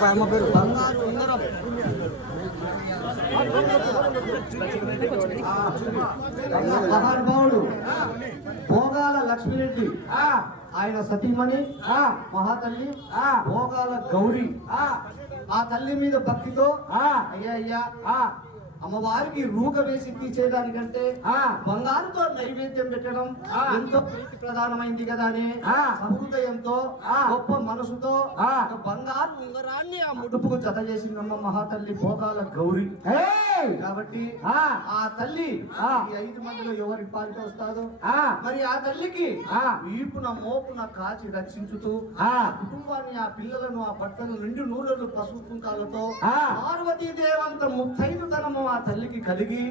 బంగారు ఉంగరం మహానుభావుడు భోగాల లక్ష్మీరెడ్డి ఆయన సతీమణి మహాతల్లి భోగాల గౌరీ ఆ తల్లి మీద భక్తితో అయ్యా అమ్మవారికి రూక వేసి తీసేదానికంటే బంగారుతో నైవేద్యం పెట్టడం ఎంతో ప్రీతి ప్రధానమైంది కదా అని సహృదయంతో గొప్ప మనసుతో బంగారు ఉంగరాన్ని ఆ ముడుపుకు జత చేసిందమ్మ మహాతల్లి భోగాల గౌరీ. కాబట్టి ఆ తల్లి ఈ 5 మందిలో ఎవరి పాలిట వస్తాదో మరి ఆ తల్లికి వీపున మోపున కాచి రక్షించుతూ కుటుంబాన్ని ఆ పిల్లలను ఆ భర్తను 2 నూనెలు పసుపు కుంకాలతో పార్వతీ దేవంత ముత్తైదుతనము ఆ తల్లికి కలిగి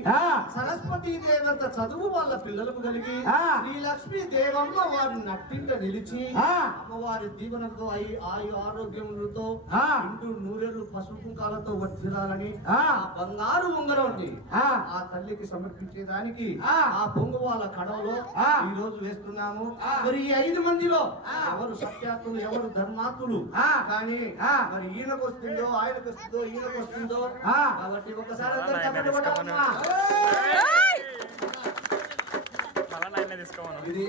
సరస్వతీ దేవత చదువు వాళ్ళ పిల్లలకు కలిగి శ్రీలక్ష్మీ దేవమ్మ వారి నట్టింట నిలిచి అమ్మవారి దీవెనతో ఆయు ఆరోగ్యములతో 2 నూరెళ్ళు పసుపు కుంకాలతో వర్ధిల్లాలని ఆ బంగారు ఉంగరం ఆ తల్లికి సమర్పించేదానికి ఆ పొంగు వాళ్ళ కడవలో ఈ రోజు వేస్తున్నాము. మరి ఈ 5 మందిలో ఎవరు సత్యాత్ములు ఎవరు ధర్మాత్ములు కానీ మరి ఈయనకు వస్తుందో ఆయనకు వస్తుందో ఈయనకు వస్తుందో కాబట్టి ఒకసారి ఇది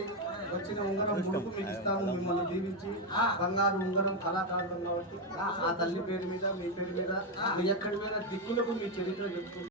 వచ్చిన ఉంగరం ముడుపు మీకు ఇస్తాము. మిమ్మల్ని దీవించి బంగారు ఉంగరం కళాకారులం కాబట్టి ఆ తల్లి పేరు మీద మీ పేరు మీద ఎక్కడి మీద దిక్కులకు మీ చరిత్ర చెప్తుంది.